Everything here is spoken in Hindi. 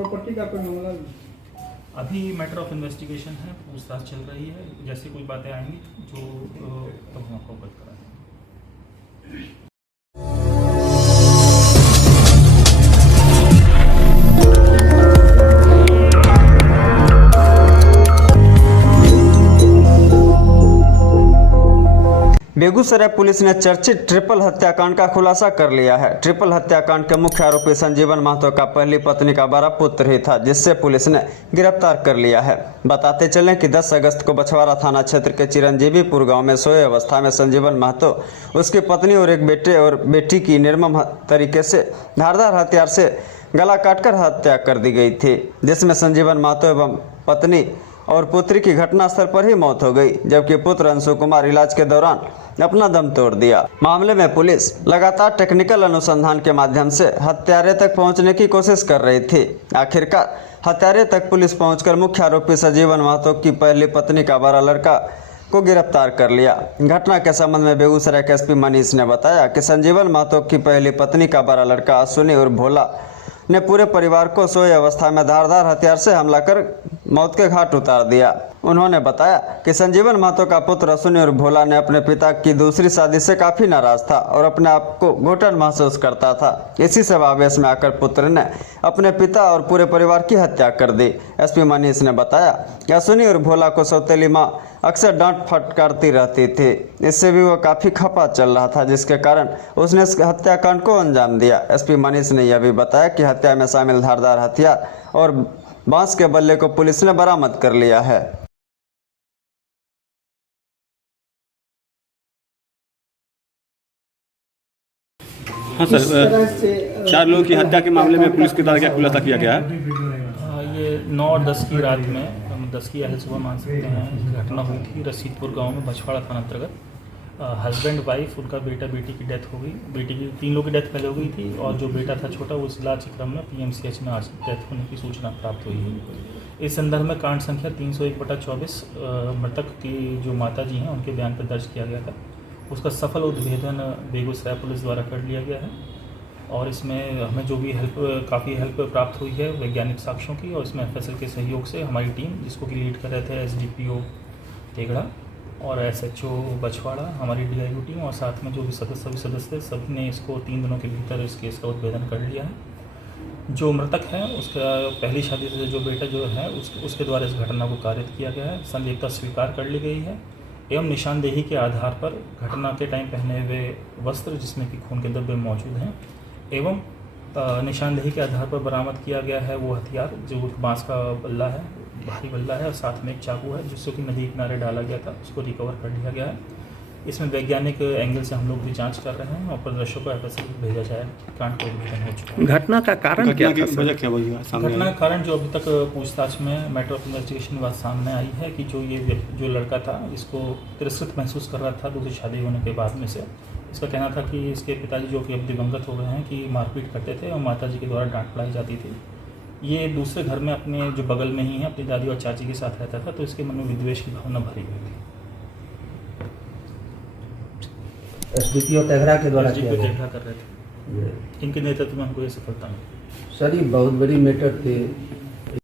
प्रॉपर्टी का कोई मामला? अभी मैटर ऑफ इन्वेस्टिगेशन है, पूछताछ चल रही है। जैसे कोई बातें आएंगी जो तब हम आपको अवगत कराएंगे। बेगूसराय पुलिस ने चर्चित ट्रिपल हत्याकांड का खुलासा कर लिया है। ट्रिपल हत्याकांड के मुख्य आरोपी संजीवन महतो का पहली पत्नी का बड़ा पुत्र ही था, जिससे पुलिस ने गिरफ्तार कर लिया है। बताते चलें कि 10 अगस्त को बछवाड़ा थाना क्षेत्र के चिरंजीवीपुर गांव में सोए अवस्था में संजीवन महतो, उसकी पत्नी और एक बेटे और बेटी की निर्मम तरीके से धारदार हथियार से गला काटकर हत्या कर दी गई थी, जिसमें संजीवन महतो एवं पत्नी और पुत्री की घटनास्थल पर ही मौत हो गई, जबकि पुत्र अंशु कुमार इलाज के दौरान अपना दम तोड़ दिया। मामले में पुलिस लगातार टेक्निकल अनुसंधान के माध्यम से हत्यारे तक पहुंचने की कोशिश कर रही थी। आखिरकार हत्यारे तक पुलिस पहुंचकर मुख्य आरोपी संजीवन महतो की पहली पत्नी का बड़ा लड़का को गिरफ्तार कर लिया। घटना के संबंध में बेगूसराय के एसपी मनीष ने बताया कि संजीवन महतो की पहली पत्नी का बड़ा लड़का अश्विनी और भोला ने पूरे परिवार को सोए अवस्था में धारदार हथियार से हमला कर मौत के घाट उतार दिया। उन्होंने बताया कि संजीवन महतो का पुत्र अश्विनी और भोला ने अपने पिता की दूसरी शादी से काफी नाराज था और अपने आप को घुटन महसूस करता था। इसी से आवेश में आकर पुत्र ने अपने पिता और पूरे परिवार की हत्या कर दी। एसपी मनीष ने बताया कि अश्विनी और भोला को सौतेली मां अक्सर डांट फटकारती रहती थी, इससे भी वह काफी खफा चल रहा था, जिसके कारण उसने इस हत्याकांड को अंजाम दिया। एसपी मनीष ने यह भी बताया कि हत्या में शामिल धारदार हथियार और बांस के बल्ले को पुलिस ने बरामद कर लिया है। हाँ सर, 4 लोगों की हत्या के मामले में पुलिस के द्वारा क्या खुलासा किया गया है? ये 9 और 10 की रात में, 10 की या सुबह मान सकते हैं, घटना हुई थी रसीदपुर गांव में, बछवाड़ा थाना अंतर्गत। हस्बैंड वाइफ, उनका बेटा बेटी की डेथ हो गई। बेटी की 3 लोगों की डेथ पहले हो गई थी और जो बेटा था छोटा, वो इलाज के क्रम में PMCH में आज डेथ होने की सूचना प्राप्त हुई है। इस संदर्भ में कांड संख्या 301/24 मृतक की जो माता जी हैं उनके बयान पर दर्ज किया गया था। उसका सफल उद्भेदन बेगूसराय पुलिस द्वारा कर लिया गया है और इसमें हमें जो भी काफ़ी हेल्प प्राप्त हुई है वैज्ञानिक साक्ष्यों की, और इसमें FSL के सहयोग से हमारी टीम, जिसको कि लीड कर रहे थे SDPO तेगड़ा और SHO बछवाड़ा, हमारी DIU टीम और साथ में जो भी सदस्य सभी ने इसको 3 दिनों के भीतर इस केस का उद्भेदन कर लिया है। जो मृतक है उसका पहली शादी से जो बेटा जो है उसके द्वारा इस घटना को कारित किया गया है। संलिप्तता स्वीकार कर ली गई है एवं निशानदेही के आधार पर घटना के टाइम पहने हुए वस्त्र, जिसमें कि खून के धब्बे मौजूद हैं, एवं निशानदेही के आधार पर बरामद किया गया है वो हथियार जो बांस का बल्ला है, भारी बल्ला है, और साथ में एक चाकू है जिसको कि नदी किनारे डाला गया था, उसको रिकवर कर लिया गया है। इसमें वैज्ञानिक एंगल से हम लोग भी जांच कर रहे हैं और प्रदर्शकों को FSL भेजा जाए। कांड को उद्भेदन हो चुका है। घटना का कारण क्या था? घटना का कारण जो अभी तक पूछताछ में मैटर ऑफ इन्वेस्टिगेशन बात सामने आई है कि जो लड़का था, इसको तिरस्कृत महसूस कर रहा था दूसरी शादी होने के बाद में से। इसका कहना था कि इसके पिताजी जो कि अब दिवंगत हो गए हैं, कि मारपीट करते थे और माताजी के द्वारा डांट पड़ाई जाती थी। ये दूसरे घर में अपने जो बगल में ही है अपनी दादी और चाची के साथ रहता था, तो इसके मन में विद्वेष की भावना भरी हुई थी। SDPO तेगड़ा के द्वारा SDPO तेगड़ा कर रहे थे, इनके नेतृत्व में हमको ये सफलता मिली। सर, ये बहुत बड़ी मैटर थे।